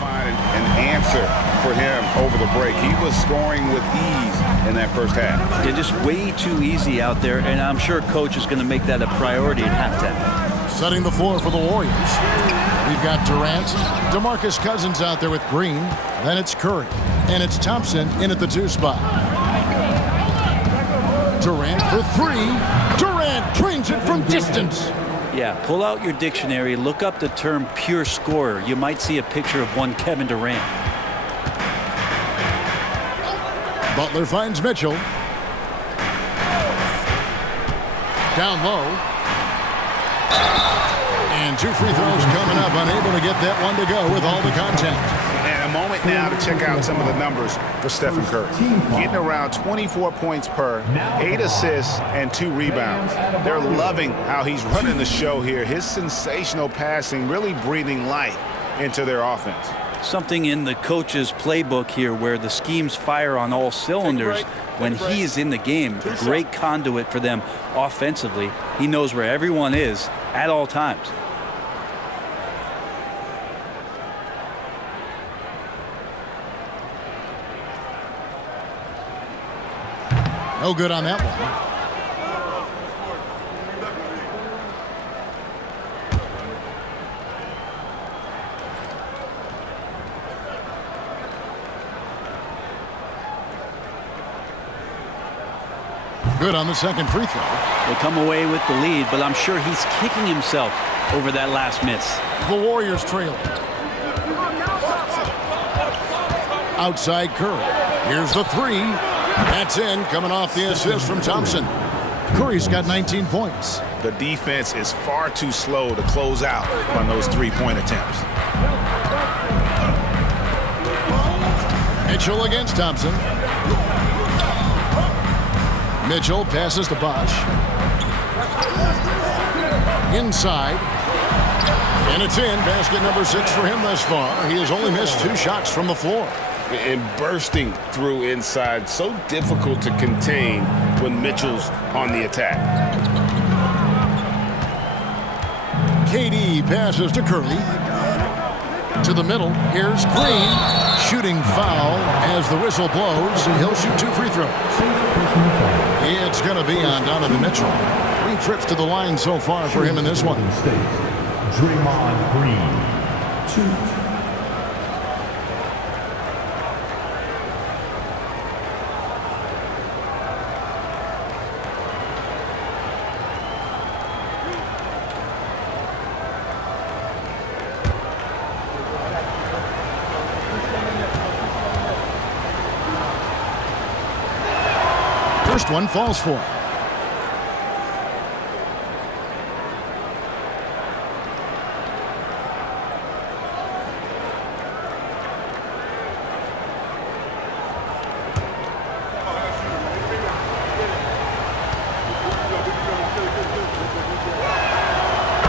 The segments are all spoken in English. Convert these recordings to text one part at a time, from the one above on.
find an answer for him over the break. He was scoring with ease in that first half. They're just way too easy out there, and I'm sure coach is going to make that a priority at halftime. Setting the floor for the Warriors. We've got Durant, DeMarcus Cousins out there with Green. Then it's Curry. And it's Thompson in at the 2 spot. Durant for 3. Durant drains it from distance. Yeah, pull out your dictionary, look up the term pure scorer. You might see a picture of one Kevin Durant. Butler finds Mitchell. Down low. And 2 free throws coming up. Unable to get that one to go with all the contact. And a moment now to check out some of the numbers for Stephen Curry. Getting around 24 points per, 8 assists, and 2 rebounds. They're loving how he's running the show here. His sensational passing really breathing life into their offense. Something in the coach's playbook here where the schemes fire on all cylinders. When he is in the game, a great conduit for them offensively. He knows where everyone is at all times. No good on that one. Good on the second free throw. They come away with the lead, but I'm sure he's kicking himself over that last miss. The Warriors trail. Outside Curry. Here's the 3. That's in, coming off the assist from Thompson. Curry's got 19 points. The defense is far too slow to close out on those 3-point attempts. Mitchell against Thompson. Mitchell passes to Bosch. Inside. And it's in. Basket number 6 for him thus far. He has only missed 2 shots from the floor. And bursting through inside, so difficult to contain when Mitchell's on the attack. KD passes to Curry. To the middle. Here's Green. Shooting foul as the whistle blows. He'll shoot 2 free throws. It's going to be on Donovan Mitchell. 3 trips to the line so far for him in this one. Draymond Green, 2. First one falls for him.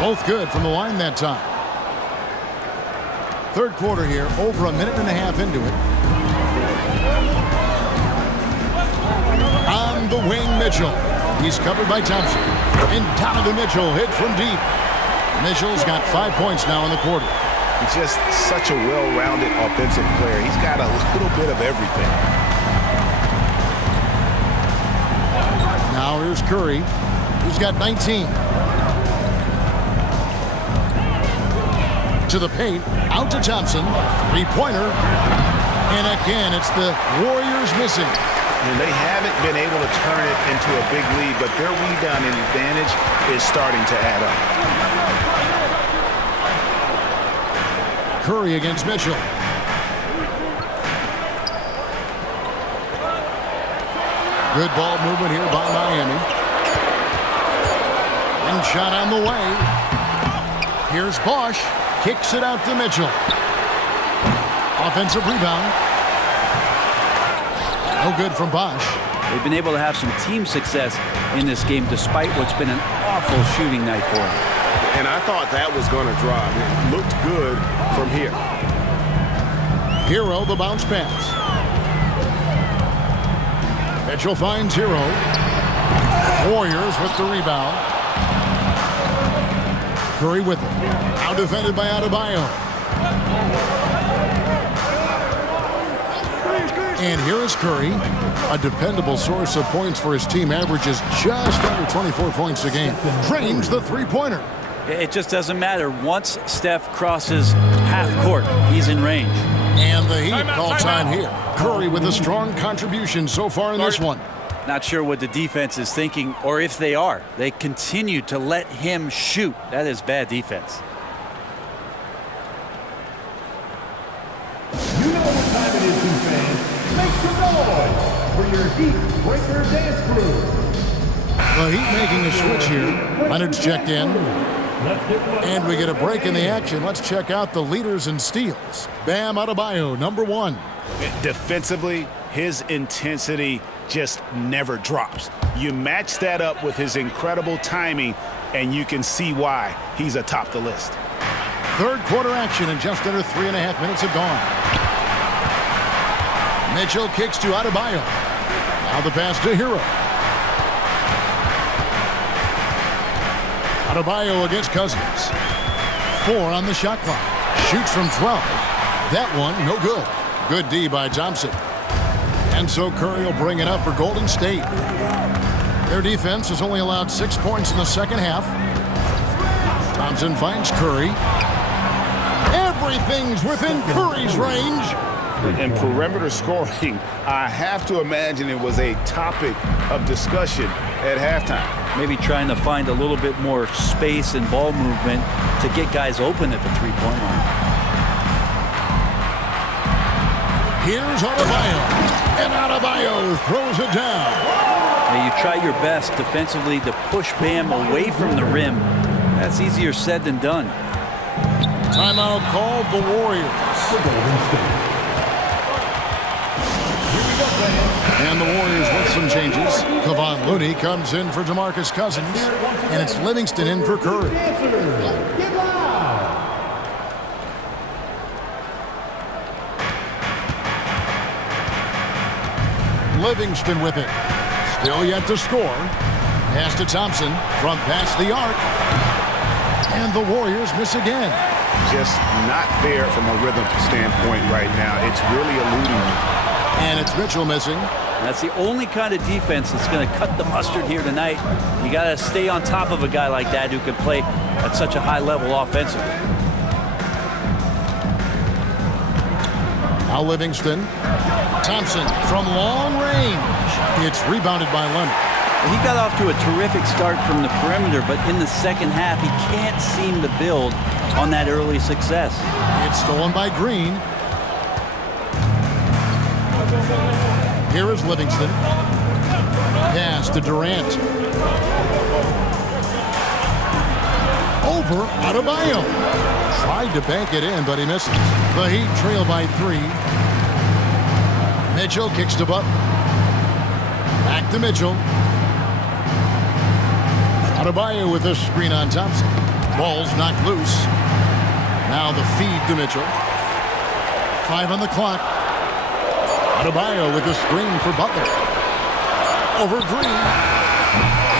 Both good from the line that time. Third quarter here, over a minute and a half into it. On the wing, Mitchell. He's covered by Thompson. And Donovan Mitchell hit from deep. Mitchell's got 5 points now in the quarter. He's just such a well-rounded offensive player. He's got a little bit of everything. Now here's Curry. He's got 19. To the paint, out to Thompson, 3-pointer, and again it's the Warriors missing. And they haven't been able to turn it into a big lead, but their rebound advantage is starting to add up. Curry against Mitchell. Good ball movement here by Miami. And shot on the way. Here's Bosch. Kicks it out to Mitchell. Offensive rebound. No good from Bosch. They've been able to have some team success in this game despite what's been an awful shooting night for them. And I thought that was going to drive. It looked good from here. Hero, the bounce pass. Mitchell finds Hero. Warriors with the rebound. Curry with it. Now defended by Adebayo. And here is Curry, a dependable source of points for his team, averages just under 24 points a game. Drains the three-pointer. It just doesn't matter. Once Steph crosses half court, he's in range. And the Heat call time here. Curry with a strong contribution so far in this one. Not sure what the defense is thinking, or if they are. They continue to let him shoot. That is bad defense. You know what time it is, Heat fans. Make some noise for your Heat Breaker Dance Crew. The Heat making a switch here. Leonard's checked in. And we get a break in the action. Let's check out the leaders in steals. Bam Adebayo, number 1. Defensively, his intensity just never drops. You match that up with his incredible timing, and you can see why he's atop the list. Third quarter action, and just under 3.5 minutes have gone. Mitchell kicks to Adebayo. Now the pass to Hero. Adebayo against Cousins. 4 on the shot clock. Shoots from 12. That one, no good. Good D by Thompson. And so Curry will bring it up for Golden State. Their defense has only allowed 6 points in the second half. Thompson finds Curry. Everything's within Curry's range. In perimeter scoring, I have to imagine it was a topic of discussion at halftime. Maybe trying to find a little bit more space and ball movement to get guys open at the three-point line. Here's Adebayo. And Adebayo throws it down. Now you try your best defensively to push Bam away from the rim. That's easier said than done. Timeout called the Warriors. And the Warriors with some changes. Kevon Looney comes in for DeMarcus Cousins. And it's Livingston in for Curry. Livingston with it. Still yet to score. Pass to Thompson from past the arc. And the Warriors miss again. Just not there from a rhythm standpoint right now. It's really eluding you. And it's Mitchell missing. That's the only kind of defense that's going to cut the mustard here tonight. You got to stay on top of a guy like that who can play at such a high level offensively. Now Livingston. Thompson from long range. It's rebounded by Leonard. He got off to a terrific start from the perimeter, but in the second half, he can't seem to build on that early success. It's stolen by Green. Here is Livingston. Pass to Durant. Over Adebayo. Tried to bank it in, but he misses. The Heat trail by 3. Mitchell kicks to Butler. Back to Mitchell. Adebayo with a screen on Thompson. Ball's knocked loose. Now the feed to Mitchell. 5 on the clock. Adebayo with a screen for Butler. Over Green.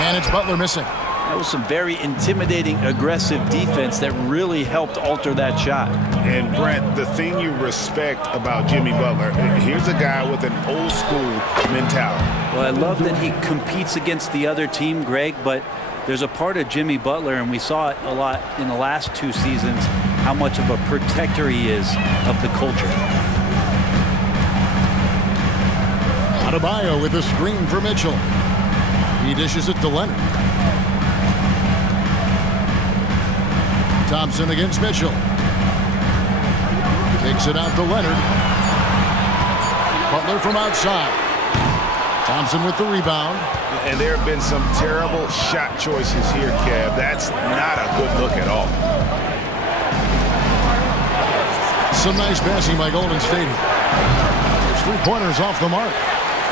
And it's Butler missing. That was some very intimidating, aggressive defense that really helped alter that shot. And Brent, the thing you respect about Jimmy Butler, here's a guy with an old school mentality. Well, I love that he competes against the other team, Greg, but there's a part of Jimmy Butler, and we saw it a lot in the last 2 seasons, how much of a protector he is of the culture. Adebayo with a screen for Mitchell. He dishes it to Leonard. Thompson against Mitchell. Takes it out to Leonard. Butler from outside. Thompson with the rebound. And there have been some terrible shot choices here, Kev. That's not a good look at all. Some nice passing by Golden State. There's 3-pointers off the mark.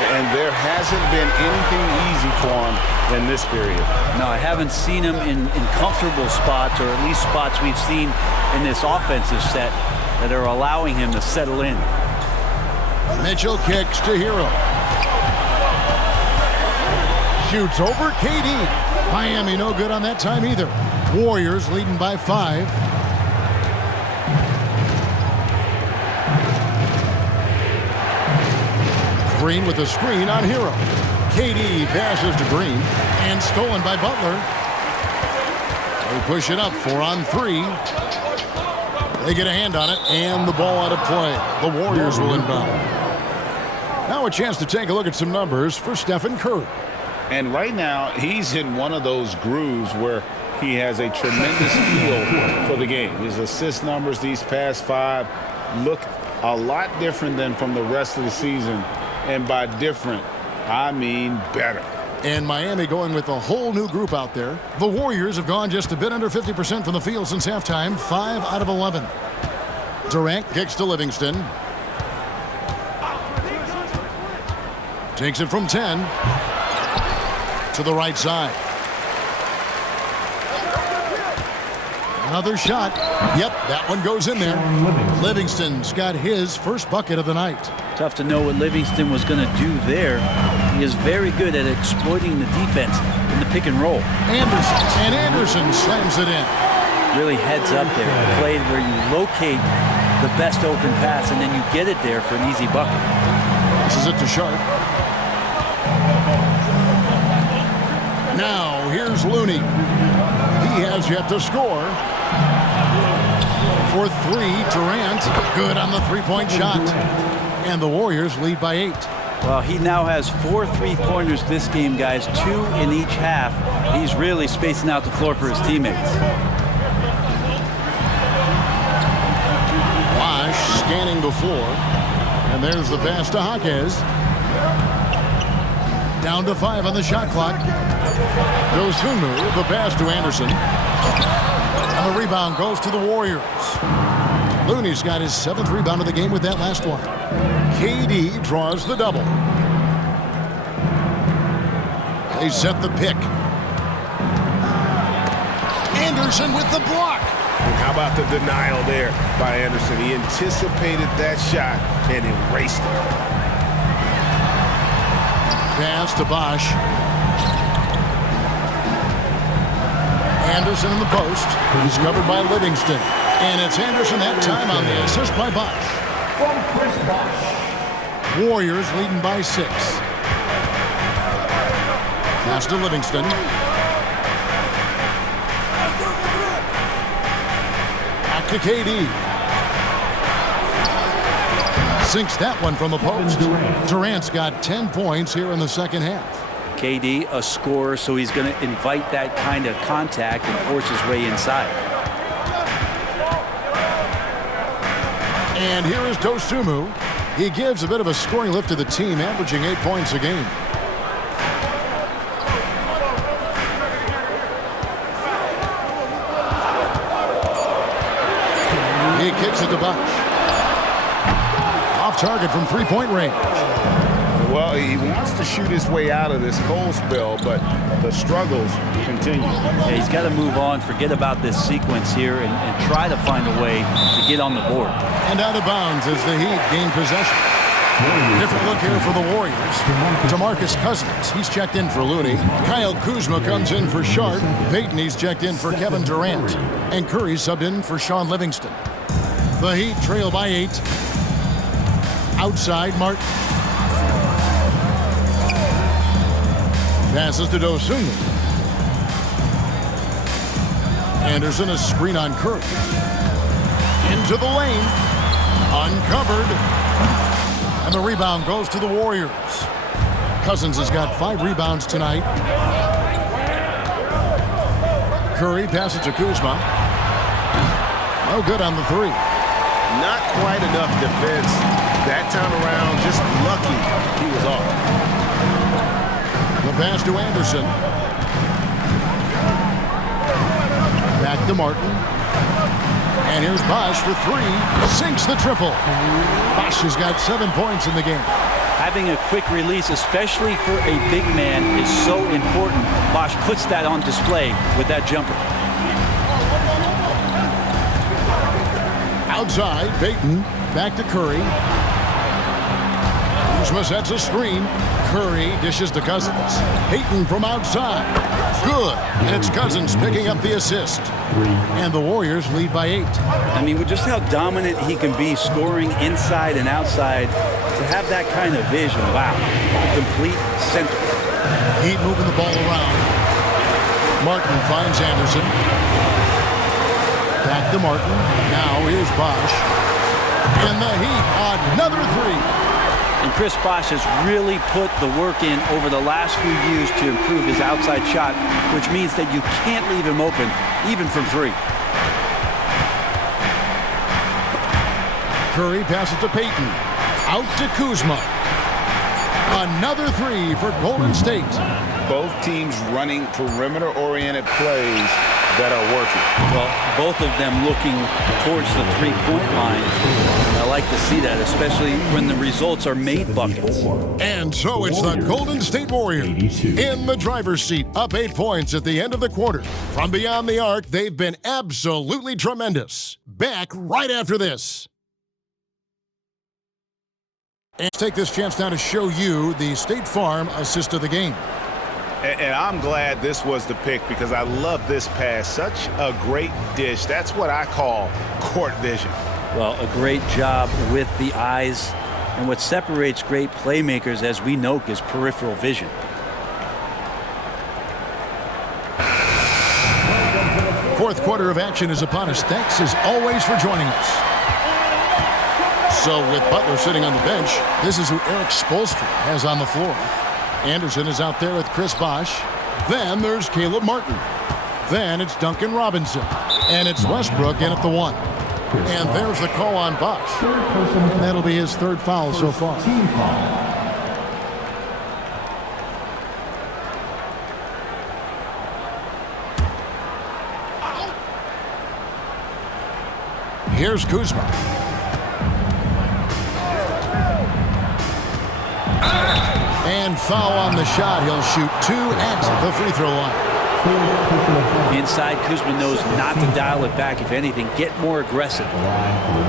And there hasn't been anything easy for him in this period. No, I haven't seen him in comfortable spots, or at least spots we've seen in this offensive set that are allowing him to settle in. Mitchell kicks to Hero. Shoots over KD. Miami no good on that time either. Warriors leading by 5. Green with the screen on Hero. KD passes to Green and stolen by Butler. They push it up 4-on-3. They get a hand on it and the ball out of play. The Warriors will inbound. Now a chance to take a look at some numbers for Stephen Curry. And right now he's in one of those grooves where he has a tremendous feel for the game. His assist numbers these past 5 look a lot different than from the rest of the season. And by different, I mean better. And Miami going with a whole new group out there. The Warriors have gone just a bit under 50% from the field since halftime, 5 out of 11. Durant kicks to Livingston. Takes it from 10 to the right side. Another shot. Yep, that one goes in there. Livingston's got his first bucket of the night. Tough to know what Livingston was going to do there. He is very good at exploiting the defense in the pick and roll. Anderson slams it in. Really heads up there. A play where you locate the best open pass and then you get it there for an easy bucket. Passes it to Sharp. Now here's Looney. He has yet to score. For 3, Durant, good on the three-point shot. And the Warriors lead by 8. Well, he now has 4 3-pointers this game, guys, 2 in each half. He's really spacing out the floor for his teammates. Bosh scanning the floor. And there's the pass to Jaquez. Down to 5 on the shot clock. Goes Hunu, the pass to Anderson. And the rebound goes to the Warriors. Looney's got his 7th rebound of the game with that last one. KD draws the double. They set the pick. Anderson with the block. And how about the denial there by Anderson? He anticipated that shot and erased it. Pass to Bosh. Anderson in the post. He's covered by Livingston. And it's Anderson that time on the assist by Bosh. From Chris Bosh. Warriors leading by 6. Pass to Livingston. Back to KD. Sinks that one from the post. Durant's got 10 points here in the second half. KD, a scorer, so he's going to invite that kind of contact and force his way inside. And here is Dosumu. He gives a bit of a scoring lift to the team, averaging 8 points a game. He kicks it to Bosh. Off target from three-point range. Well, he wants to shoot his way out of this cold spell, but the struggles continue. Yeah, he's got to move on, forget about this sequence here, and try to find a way to get on the board. And out of bounds as the Heat gain possession. Different look here for the Warriors. DeMarcus Cousins, he's checked in for Looney. Kyle Kuzma comes in for Sharp. Payton, he's checked in for Kevin Durant. And Curry subbed in for Sean Livingston. The Heat trail by 8. Outside, Martin. Passes to Dosunmu. Anderson, a screen on Curry. Into the lane. Uncovered. And the rebound goes to the Warriors. Cousins has got 5 rebounds tonight. Curry passes to Kuzma. No good on the 3. Not quite enough defense. That time around, just lucky he was off. The pass to Anderson. Back to Martin. And here's Bosh for 3. Sinks the triple. Bosh has got 7 points in the game. Having a quick release, especially for a big man, is so important. Bosh puts that on display with that jumper. Outside, Payton. Back to Curry. Kuzma sets a screen. Curry dishes to Cousins. Payton from outside. Good. And it's Cousins picking up the assist. And the Warriors lead by 8. I mean, with just how dominant he can be, scoring inside and outside, To have that kind of vision, wow, complete center. Heat moving the ball around. Martin finds Anderson. Back to Martin. Now here's Bosch. And the Heat, another three. And Chris Bosch has really put the work in over the last few years to improve his outside shot, which means that you can't leave him open, even from three. Curry passes to Payton. Out to Kuzma. Another three for Golden State. Both teams running perimeter-oriented plays that are working. Well, both of them looking towards the three-point line. I like to see that, especially when the results are made buckets. And so it's the Golden State Warriors in the driver's seat, up 8 points at the end of the quarter. From beyond the arc, they've been absolutely tremendous. Back right after this. And let's take this chance now to show you the State Farm assist of the game. And I'm glad this was the pick because I love this pass. Such a great dish. That's what I call court vision. Well, a great job with the eyes. And what separates great playmakers, as we know, is peripheral vision. Fourth quarter of action is upon us. Thanks as always for joining us. So with Butler sitting on the bench, this is who Eric Spoelstra has on the floor. Anderson is out there with Chris Bosch. Then there's Caleb Martin. Then it's Duncan Robinson. And it's Westbrook in at the 1. And there's the call on Bosch. That'll be his third foul so far. Team foul. Here's Kuzma. And foul on the shot. He'll shoot 2 at the free throw line. Inside, Kuzma knows not to dial it back. If anything, get more aggressive.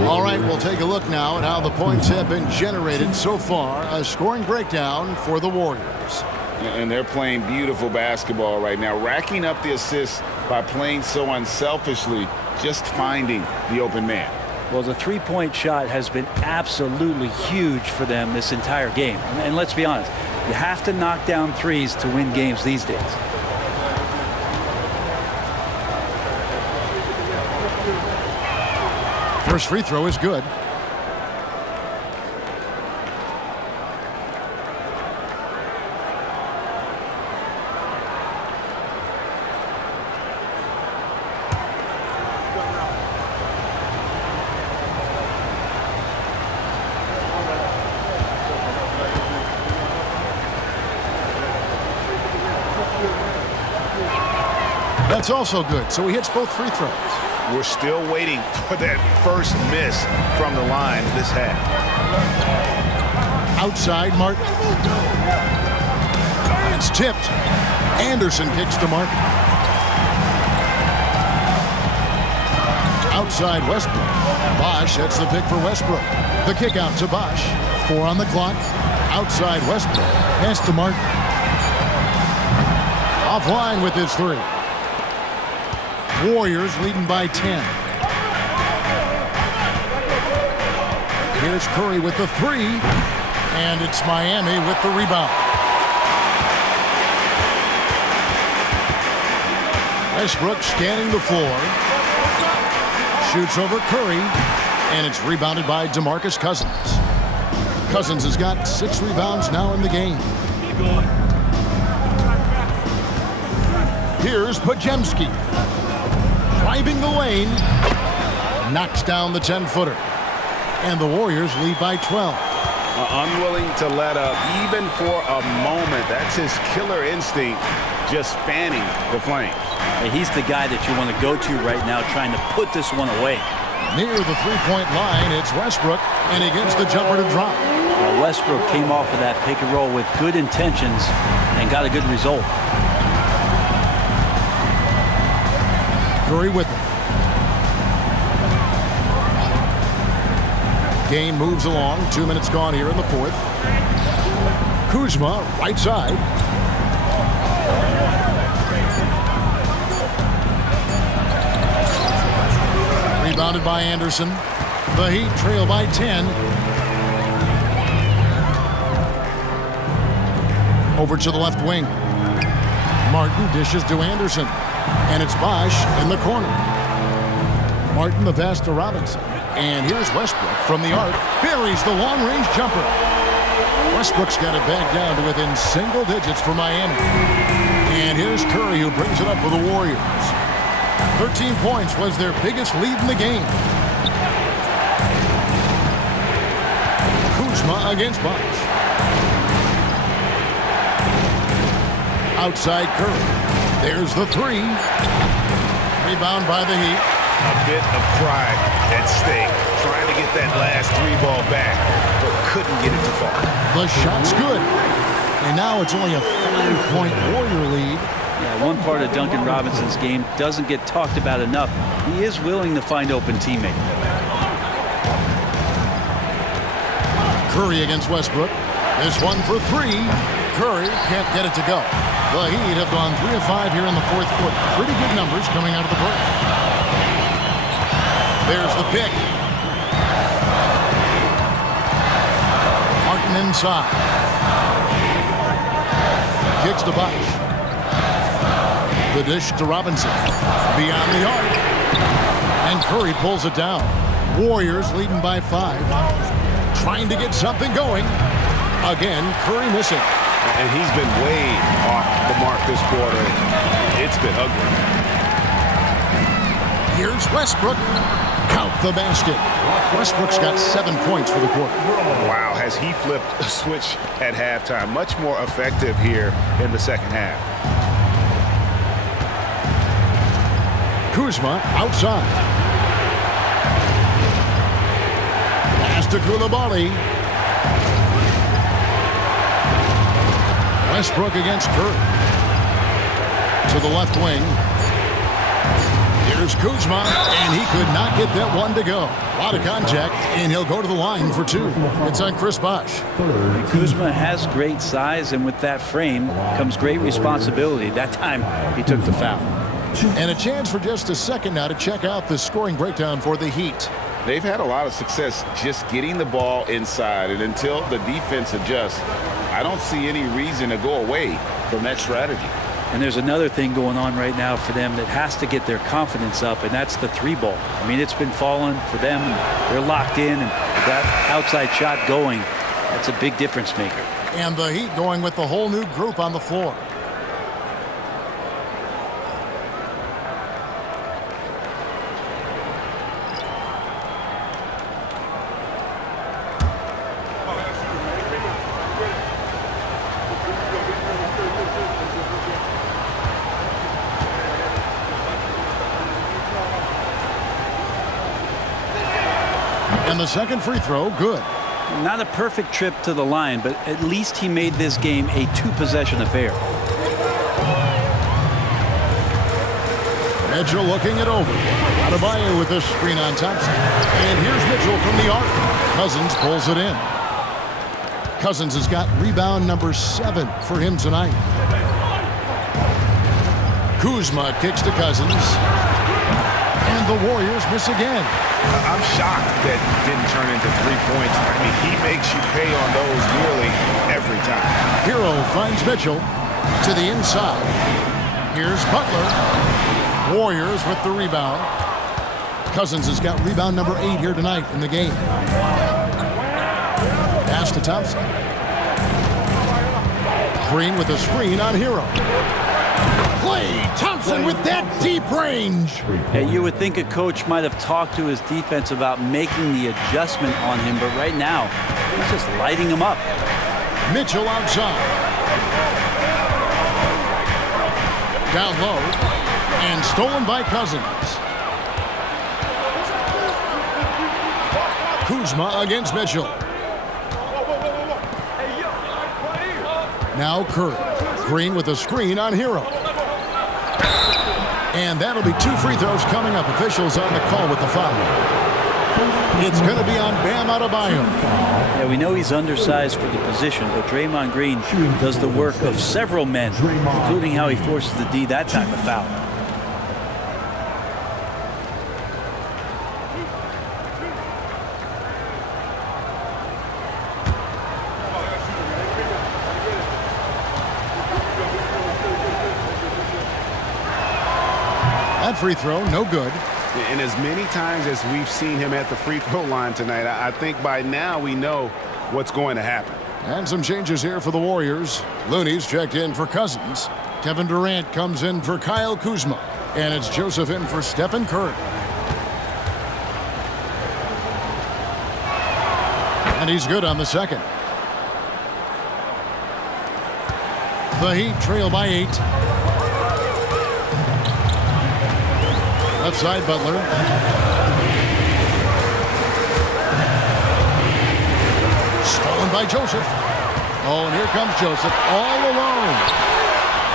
All right, we'll take a look now at how the points have been generated so far. A scoring breakdown for the Warriors. And they're playing beautiful basketball right now, racking up the assists by playing so unselfishly, just finding the open man. Well, the three-point shot has been absolutely huge for them this entire game. And let's be honest, you have to knock down threes to win games these days. First free throw is good. That's also good. So he hits both free throws. We're still waiting for that first miss from the line this half. Outside, Martin. It's tipped. Anderson kicks to Martin. Outside Westbrook. Bosch, that's the pick for Westbrook. The kick out to Bosch. 4 on the clock. Outside Westbrook. Pass to Martin. Offline with his 3. Warriors leading by 10. Here's Curry with the 3. And it's Miami with the rebound. Westbrook scanning the floor. Shoots over Curry. And it's rebounded by DeMarcus Cousins. Cousins has got 6 rebounds now in the game. Here's Podziemski. Driving the lane. Knocks down the 10-footer. And the Warriors lead by 12. Unwilling to let up even for a moment. That's his killer instinct, just fanning the flames. He's the guy that you want to go to right now, trying to put this one away. Near the three-point line, it's Westbrook, and he gets the jumper to drop. Now Westbrook came off of that pick and roll with good intentions and got a good result. Curry with it. Game moves along. 2 minutes gone here in the fourth. Kuzma, right side. Rebounded by Anderson. The Heat trail by 10. Over to the left wing. Martin dishes to Anderson. And it's Bosch in the corner. Martin the pass to Robinson. And here's Westbrook from the arc. Buries the long-range jumper. Westbrook's got it back down to within single digits for Miami. And here's Curry, who brings it up for the Warriors. 13 points was their biggest lead in the game. Kuzma against Bosch. Outside Curry. There's the three. Rebound by the Heat. A bit of pride at stake. Trying to get that last three ball back, but couldn't get it to fall. The shot's good. And now it's only a 5-point Warrior lead. Yeah, one part of Duncan Robinson's game doesn't get talked about enough. He is willing to find open teammates. Curry against Westbrook. This one for three. Curry can't get it to go. The Heat have gone 3 of 5 here in the fourth quarter. Pretty good numbers coming out of the break. There's the pick. Martin inside. Kicks to Bosch. The dish to Robinson. Beyond the arc. And Curry pulls it down. Warriors leading by 5. Trying to get something going. Again, Curry missing. And he's been way off the mark this quarter. It's been ugly. Here's Westbrook. Count the basket. Westbrook's got 7 points for the quarter. Wow, has he flipped a switch at halftime. Much more effective here in the second half. Kuzma outside. Pass to Koulibaly. Westbrook against Curry. To the left wing. Here's Kuzma, and he could not get that one to go. A lot of contact, and he'll go to the line for 2. It's on Chris Bosch. Kuzma has great size, and with that frame comes great responsibility. That time, he took the foul. And a chance for just a second now to check out the scoring breakdown for the Heat. They've had a lot of success just getting the ball inside, and until the defense adjusts, I don't see any reason to go away from that strategy. And there's another thing going on right now for them that has to get their confidence up, and that's the 3-ball. I mean, it's been falling for them. They're locked in, and that outside shot going, that's a big difference maker. And the Heat going with the whole new group on the floor. And the second free throw, good. Not a perfect trip to the line, but at least he made this game a 2-possession affair. Mitchell looking it over. Adebayo with this screen on Thompson. And here's Mitchell from the arc. Cousins pulls it in. Cousins has got rebound number 7 for him tonight. Kuzma kicks to Cousins. And the Warriors miss again. I'm shocked that didn't turn into 3 points. I mean, he makes you pay on those nearly every time. Hero finds Mitchell to the inside. Here's Butler. Warriors with the rebound. Cousins has got rebound number 8 here tonight in the game. Pass to Thompson. Green with a screen on Hero. Klay Thompson with that deep range. Hey, you would think a coach might have talked to his defense about making the adjustment on him, but right now, he's just lighting him up. Mitchell outside. Down low. And stolen by Cousins. Kuzma against Mitchell. Now Curry. Green with a screen on Hero. And that'll be 2 free throws coming up. Officials on the call with the foul. It's going to be on Bam Adebayo. Yeah, we know he's undersized for the position, but Draymond Green does the work of several men, including how he forces the D that time to foul. free throw, no good. And as many times as we've seen him at the free throw line tonight, I think by now we know what's going to happen. And some changes here for the Warriors. Looney's checked in for Cousins. Kevin Durant comes in for Kyle Kuzma. And it's Joseph in for Stephen Curry. And he's good on the second. The Heat trail by 8. Left side, Butler. Stolen by Joseph. Oh, and here comes Joseph all alone.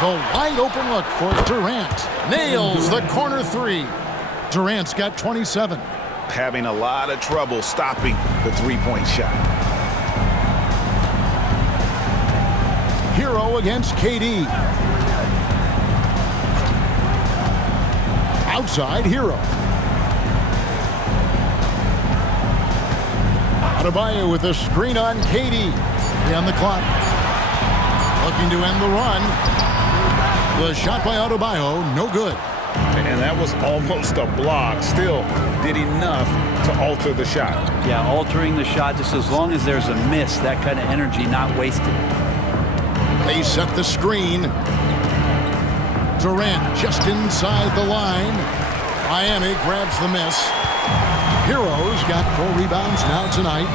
The wide open look for Durant. Nails the corner 3. Durant's got 27. Having a lot of trouble stopping the three-point shot. Hero against KD. Outside, Hero. Adebayo with a screen on KD. On the clock. Looking to end the run. The shot by Adebayo, no good. And that was almost a block. Still did enough to alter the shot. Yeah, altering the shot just as long as there's a miss, that kind of energy not wasted. They set the screen. Durant just inside the line. Miami grabs the miss. Hero's got 4 rebounds now tonight.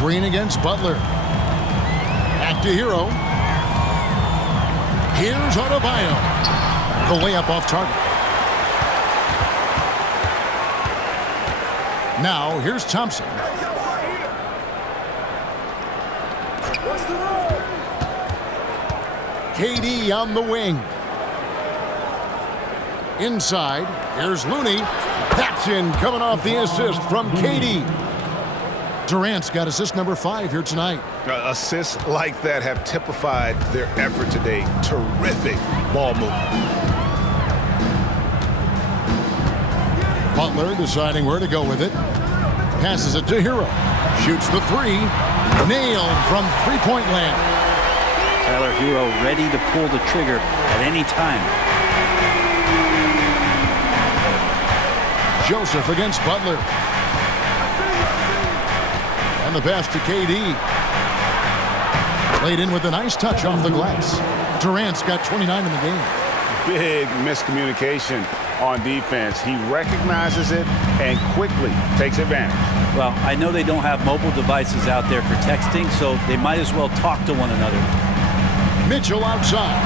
Green against Butler. Back to Hero. Here's Adebayo. The layup off target. Now here's Thompson. KD on the wing. Inside, here's Looney. That's in, coming off the assist from KD. Durant's got assist number 5 here tonight. Assists like that have typified their effort today. Terrific ball movement. Butler deciding where to go with it. Passes it to Hero. Shoots the 3. Nailed from three-point land. Tyler Hero ready to pull the trigger at any time. Joseph against Butler. And the pass to KD. Played in with a nice touch off the glass. Durant's got 29 in the game. Big miscommunication on defense. He recognizes it and quickly takes advantage. Well, I know they don't have mobile devices out there for texting, so they might as well talk to one another. Mitchell outside.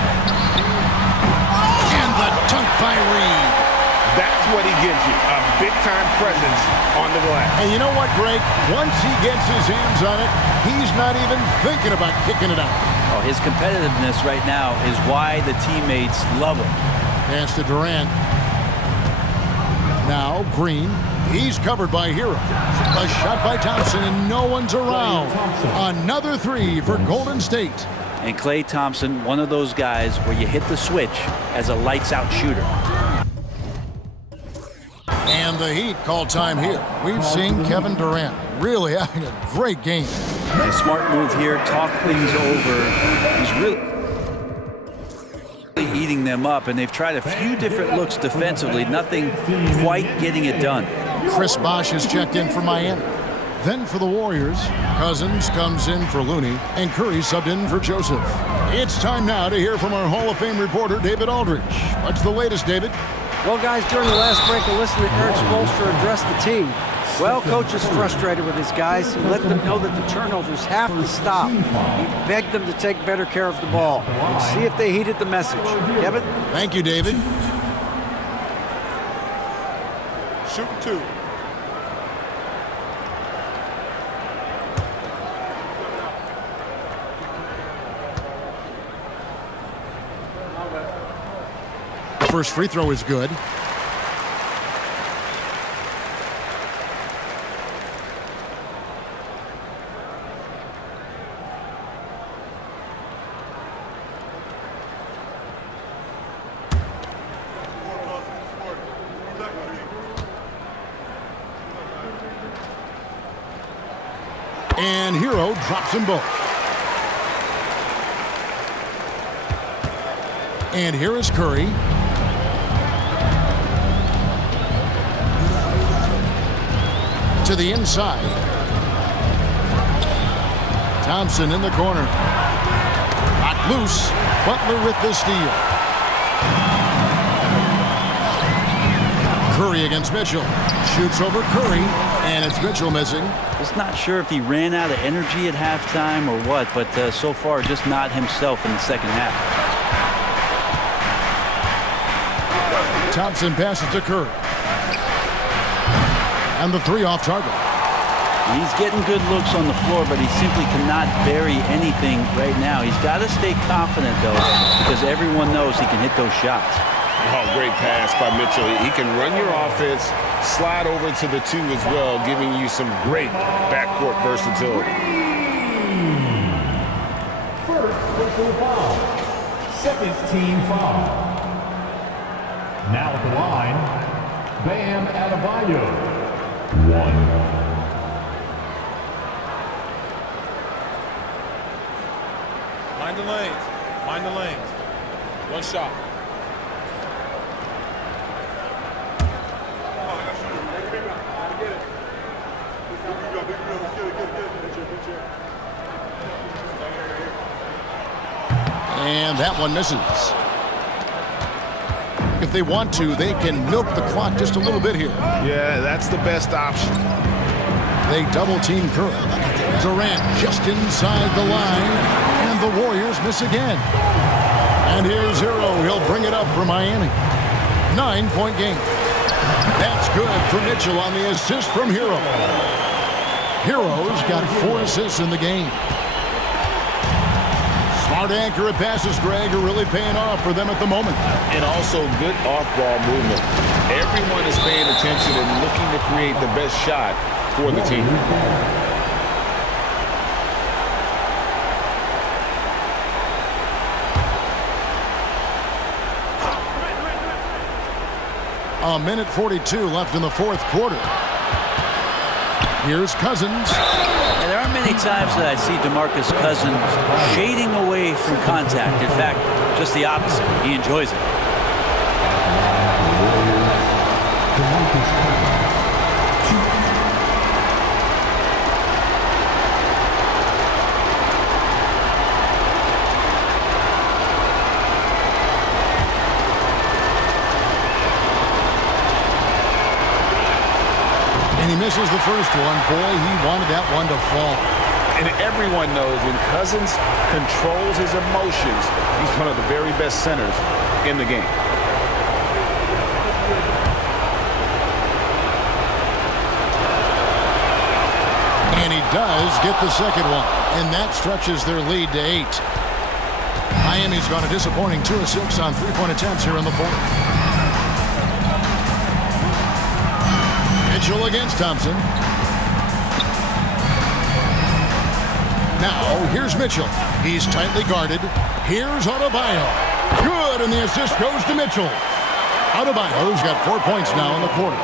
And the dunk by Reed. That's what he gives you, a big-time presence on the glass. And you know what, Greg? Once he gets his hands on it, he's not even thinking about kicking it out. Oh, his competitiveness right now is why the teammates love him. Pass to Durant. Now Green. He's covered by Hero. A shot by Thompson, and no one's around. Another 3 for Golden State. And Klay Thompson, one of those guys where you hit the switch as a lights-out shooter. And the Heat call time here. We've seen Kevin Durant really having a great game. A smart move here, talk things over. He's really eating them up, and they've tried a few different looks defensively. Nothing quite getting it done. Chris Bosh has checked in for Miami. Then for the Warriors, Cousins comes in for Looney, and Curry subbed in for Joseph. It's time now to hear from our Hall of Fame reporter, David Aldridge. What's the latest, David? Well, guys, during the last break, I listened to Eric Spoelstra address the team. Well, coach is frustrated with his guys. He let them know that the turnovers have to stop. He begged them to take better care of the ball. We'll see if they heeded the message. Kevin? Thank you, David. Shoot 2. First free throw is good. And Hero drops them both. And here is Curry. To the inside. Thompson in the corner. Knocked loose. Butler with the steal. Curry against Mitchell. Shoots over Curry, and it's Mitchell missing. Just not sure if he ran out of energy at halftime or what, but so far just not himself in the second half. Thompson passes to Curry. And the three off target. He's getting good looks on the floor, but he simply cannot bury anything right now. He's got to stay confident, though, because everyone knows he can hit those shots. Oh, great pass by Mitchell. He can run your offense, slide over to the two as well, giving you some great backcourt versatility. First personal foul. Second team foul. Now at the line, Bam Adebayo. 1. Mind the lanes. Mind the lanes. One shot. And that one misses. If they want to, they can milk the clock just a little bit here. Yeah, that's the best option. They double team Curry. Durant just inside the line, and the Warriors miss again. And here's Hero. He'll bring it up for Miami. 9-point game. That's good for Mitchell on the assist from Hero. Hero's got 4 assists in the game. Smart accurate passes, Greg, are really paying off for them at the moment. And also good off-ball movement. Everyone is paying attention and looking to create the best shot for the team. A minute 42 left in the fourth quarter. Here's Cousins. And there aren't many times that I see DeMarcus Cousins shading away from contact. In fact, just the opposite. He enjoys it. And he misses the first one. Boy, he wanted that one to fall. And everyone knows when Cousins controls his emotions, he's one of the very best centers in the game. And he does get the second one. And that stretches their lead to 8. Miami's gone a disappointing 2 of 6 on 3-point attempts here in the fourth. Mitchell against Thompson. Now, here's Mitchell. He's tightly guarded. Here's Adebayo. Good, and the assist goes to Mitchell. Adebayo's got 4 points now in the quarter.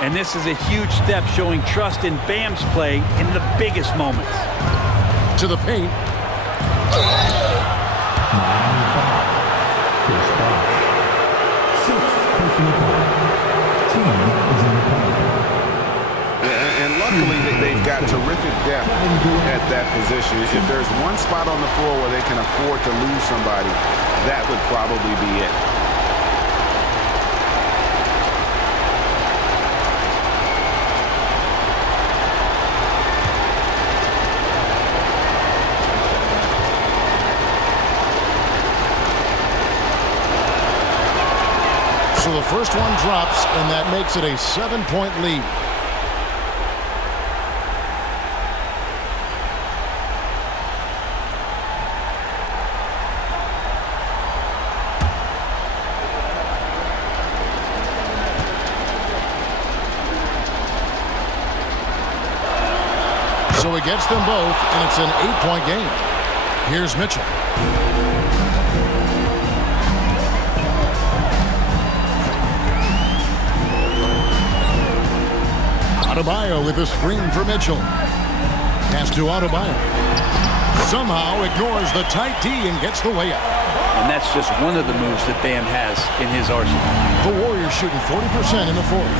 And this is a huge step showing trust in Bam's play in the biggest moments. To the paint. And luckily, they've got terrific depth at that position. If there's one spot on the floor where they can afford to lose somebody, that would probably be it. So the first one drops, and that makes it a 7-point lead. So he gets them both, and it's an 8-point game. Here's Mitchell. Adebayo with a screen for Mitchell. Pass to Adebayo. Somehow ignores the tight D and gets the way up. And that's just one of the moves that Bam has in his arsenal. The Warriors shooting 40% in the fourth.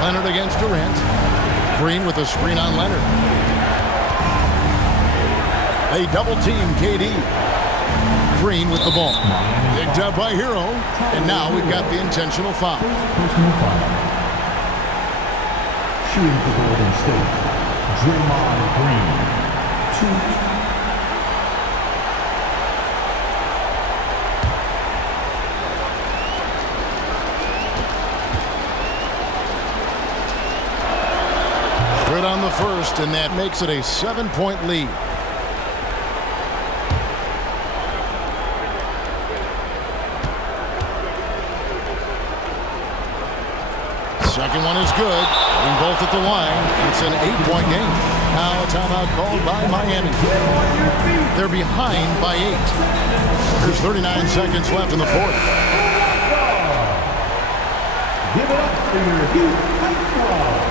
Leonard against Durant. Green with a screen on Leonard. They double team KD. Green with the ball. Picked up by Hero. And now we've got the intentional foul. Personal foul. Shooting for Golden State, Draymond Green. 2. Good on the first, and that makes it a 7-point lead. Second one is good. And both at the line. It's an 8-point game. Now a timeout called by Miami. They're behind by 8. There's 39 seconds left in the fourth. Give it up for your Heat High Squad.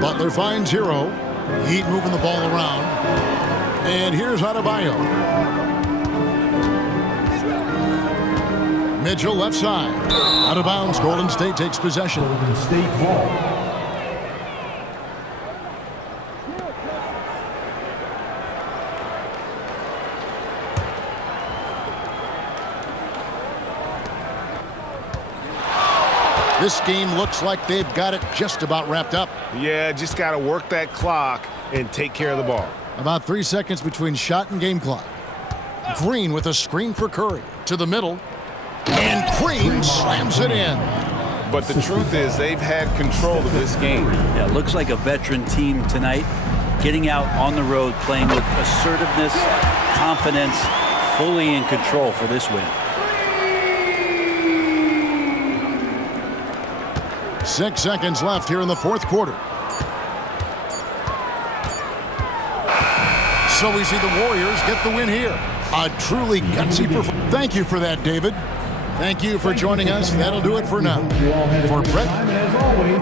Butler finds Hero. Heat moving the ball around. And here's Adebayo. Mitchell left side. Out of bounds. Golden State takes possession. Golden State ball. This game looks like they've got it just about wrapped up. Yeah, just got to work that clock and take care of the ball. About 3 seconds between shot and game clock. Green with a screen for Curry. To the middle. And Green slams it in. But the truth is they've had control of this game. Yeah, looks like a veteran team tonight. Getting out on the road, playing with assertiveness, confidence, fully in control for this win. 6 seconds left here in the fourth quarter. So we see the Warriors get the win here. A truly gutsy performance. Thank you for that, David. Thank you for joining us. That'll do it for now. For Brett. As always,